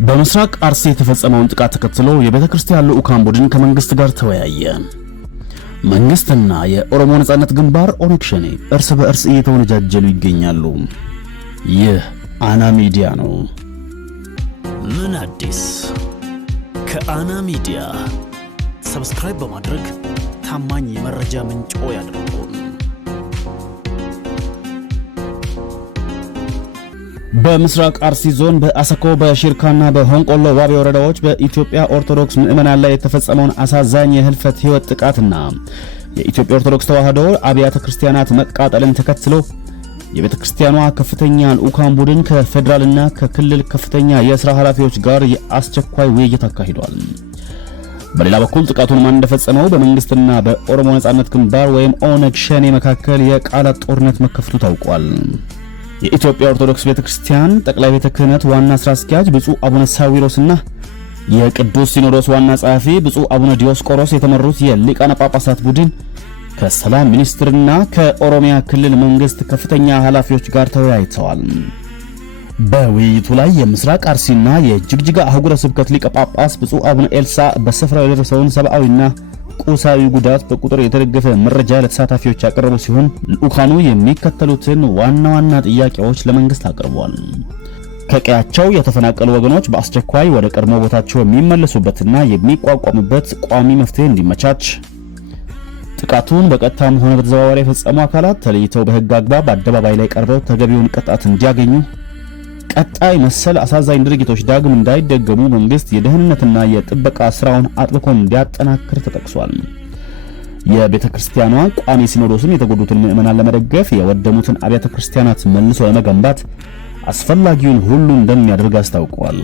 በምስራቅ አርሲ የተፈጸመውን ጥቃት ተከትሎ የቤተክርስቲያን ልዑካን ቡድን ከመንግስት ጋር ተወያየ። መንግስትና የኦሮሞ ነጻነት ግንባር ኦነግ ሸኔ እርስ በእርስ እየተወነጃጀሉ ይገኛሉ። ይህ አና ሚዲያ ነው። ምን አዲስ ከአና ሚዲያ ሰብስክራይብ በማድረግ ታማኝ የመረጃ ምንጮ ያድርጉ። በምስራቅ አርሲ ዞን በአሰኮ በሽርካና በሆንቆሎ ዋቢ ወረዳዎች በኢትዮጵያ ኦርቶዶክስ ምዕመናን ላይ የተፈጸመውን አሳዛኝ የህልፈት ህይወት ጥቃትና የኢትዮጵያ ኦርቶዶክስ ተዋሕዶ አብያተ ክርስቲያናት መቃጠልን ተከትሎ የቤተክርስቲያኗ ከፍተኛ ልዑካን ቡድን ከፌደራልና ከክልል ከፍተኛ የሥራ ኃላፊዎች ጋር የአስቸኳይ ውይይት አካሂዷል። በሌላ በኩል ጥቃቱን ማን እንደፈጸመው በመንግስትና በኦሮሞ ነጻነት ግንባር ወይም ኦነግ ሸኔ መካከል የቃላት ጦርነት መከፈቱ ታውቋል። የኢትዮጵያ ኦርቶዶክስ ቤተክርስቲያን ጠቅላይ ቤተ ክህነት ዋና ስራ አስኪያጅ ብፁዕ አቡነ ሳዊሮስና የቅዱስ ሲኖዶስ ዋና ጸሐፊ ብፁዕ አቡነ ዲዮስቆሮስ የተመሩት የሊቃነ ጳጳሳት ቡድን ከሰላም ሚኒስትርና ከኦሮሚያ ክልል መንግስት ከፍተኛ ኃላፊዎች ጋር ተወያይተዋል። በውይይቱ ላይ የምስራቅ አርሲና የጅግጅጋ አህጉረ ስብከት ሊቀ ጳጳስ ብፁዕ አቡነ ኤልሳ በስፍራው የደረሰውን ሰብአዊና ቁሳዊ ጉዳት በቁጥር የተደገፈ መረጃ ለተሳታፊዎች ያቀረቡ ሲሆን ልዑካኑ የሚከተሉትን ዋና ዋና ጥያቄዎች ለመንግስት አቅርበዋል። ከቀያቸው የተፈናቀሉ ወገኖች በአስቸኳይ ወደ ቀድሞ ቦታቸው የሚመለሱበትና የሚቋቋሙበት ቋሚ መፍትሄ እንዲመቻች፣ ጥቃቱን በቀጥታም ሆነ በተዘዋዋሪ የፈጸሙ አካላት ተለይተው በህግ አግባብ በአደባባይ ላይ ቀርበው ተገቢውን ቅጣት እንዲያገኙ፣ ቀጣይ መሰል አሳዛኝ ድርጊቶች ዳግም እንዳይደገሙ መንግስት የደህንነትና የጥበቃ ስራውን አጥብቆ እንዲያጠናክር ተጠቅሷል። የቤተክርስቲያኗ ቋሚ ሲኖዶስም የተጎዱትን ምዕመናን ለመደገፍ የወደሙትን አብያተ ክርስቲያናት መልሶ ለመገንባት አስፈላጊውን ሁሉ እንደሚያደርግ አስታውቀዋል።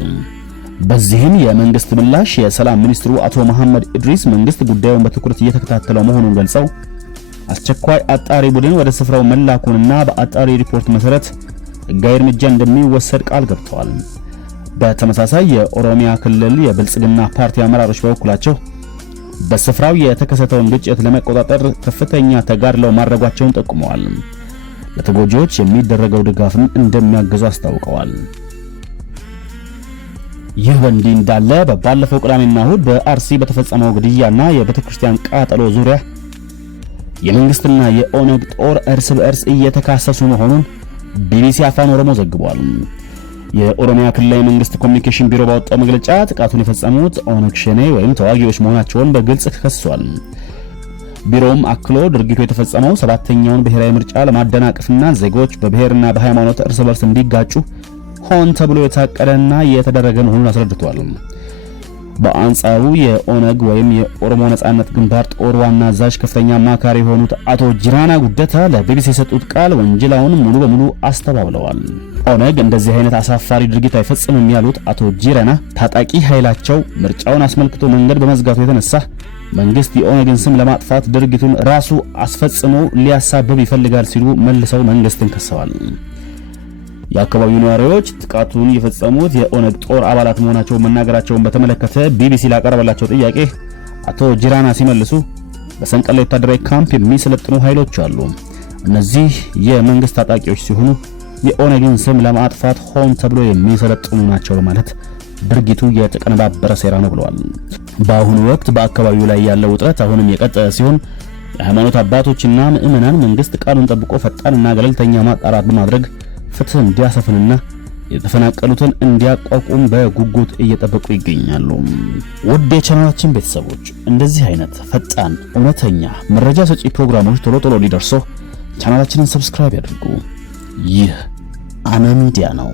በዚህም የመንግስት ምላሽ የሰላም ሚኒስትሩ አቶ መሐመድ ኢድሪስ መንግስት ጉዳዩን በትኩረት እየተከታተለው መሆኑን ገልጸው አስቸኳይ አጣሪ ቡድን ወደ ስፍራው መላኩንና በአጣሪ ሪፖርት መሰረት ህጋዊ እርምጃ እንደሚወሰድ ቃል ገብተዋል። በተመሳሳይ የኦሮሚያ ክልል የብልጽግና ፓርቲ አመራሮች በበኩላቸው በስፍራው የተከሰተውን ግጭት ለመቆጣጠር ከፍተኛ ተጋድሎ ማድረጋቸውን ጠቁመዋል። ለተጎጂዎች የሚደረገው ድጋፍም እንደሚያግዙ አስታውቀዋል። ይህ በእንዲህ እንዳለ ባለፈው ቅዳሜና እሁድ በአርሲ በተፈጸመው ግድያና የቤተክርስቲያን ቃጠሎ ዙሪያ የመንግስትና የኦነግ ጦር እርስ በእርስ እየተካሰሱ መሆኑን ቢቢሲ አፋን ኦሮሞ ዘግቧል። የኦሮሚያ ክልላዊ መንግስት ኮሚኒኬሽን ቢሮ ባወጣው መግለጫ ጥቃቱን የፈጸሙት ኦነግ ሸኔ ወይም ተዋጊዎች መሆናቸውን በግልጽ ተከሷል። ቢሮውም አክሎ ድርጊቱ የተፈጸመው ሰባተኛውን ብሔራዊ ምርጫ ለማደናቀፍና ዜጎች በብሔርና በሃይማኖት እርስ በርስ እንዲጋጩ ሆን ተብሎ የታቀደና የተደረገ መሆኑን አስረድቷል። በአንጻሩ የኦነግ ወይም የኦሮሞ ነጻነት ግንባር ጦር ዋና አዛዥ ከፍተኛ አማካሪ የሆኑት አቶ ጂራና ጉደታ ለቢቢሲ የሰጡት ቃል ወንጀላውን ሙሉ በሙሉ አስተባብለዋል። ኦነግ እንደዚህ አይነት አሳፋሪ ድርጊት አይፈጽምም ያሉት አቶ ጂራና ታጣቂ ኃይላቸው ምርጫውን አስመልክቶ መንገድ በመዝጋቱ የተነሳ መንግስት የኦነግን ስም ለማጥፋት ድርጊቱን ራሱ አስፈጽሞ ሊያሳብብ ይፈልጋል ሲሉ መልሰው መንግስትን ከሰዋል። የአካባቢው ነዋሪዎች ጥቃቱን የፈጸሙት የኦነግ ጦር አባላት መሆናቸውን መናገራቸውን በተመለከተ ቢቢሲ ላቀረበላቸው ጥያቄ አቶ ጂራና ሲመልሱ በሰንቀሌ ወታደራዊ ካምፕ የሚሰለጥኑ ኃይሎች አሉ። እነዚህ የመንግስት ታጣቂዎች ሲሆኑ የኦነግን ስም ለማጥፋት ሆን ተብሎ የሚሰለጥኑ ናቸው በማለት ድርጊቱ የተቀነባበረ ሴራ ነው ብለዋል። በአሁኑ ወቅት በአካባቢው ላይ ያለው ውጥረት አሁንም የቀጠለ ሲሆን የሃይማኖት አባቶችና ምዕመናን መንግስት ቃሉን ጠብቆ ፈጣንና ገለልተኛ ማጣራት በማድረግ ፍትህ እንዲያሰፍንና የተፈናቀሉትን እንዲያቋቁም በጉጉት እየጠበቁ ይገኛሉ። ውድ የቻናላችን ቤተሰቦች እንደዚህ አይነት ፈጣን እውነተኛ መረጃ ሰጪ ፕሮግራሞች ቶሎ ቶሎ እንዲደርሱ ቻናላችንን ሰብስክራይብ ያድርጉ። ይህ አና ሚዲያ ነው።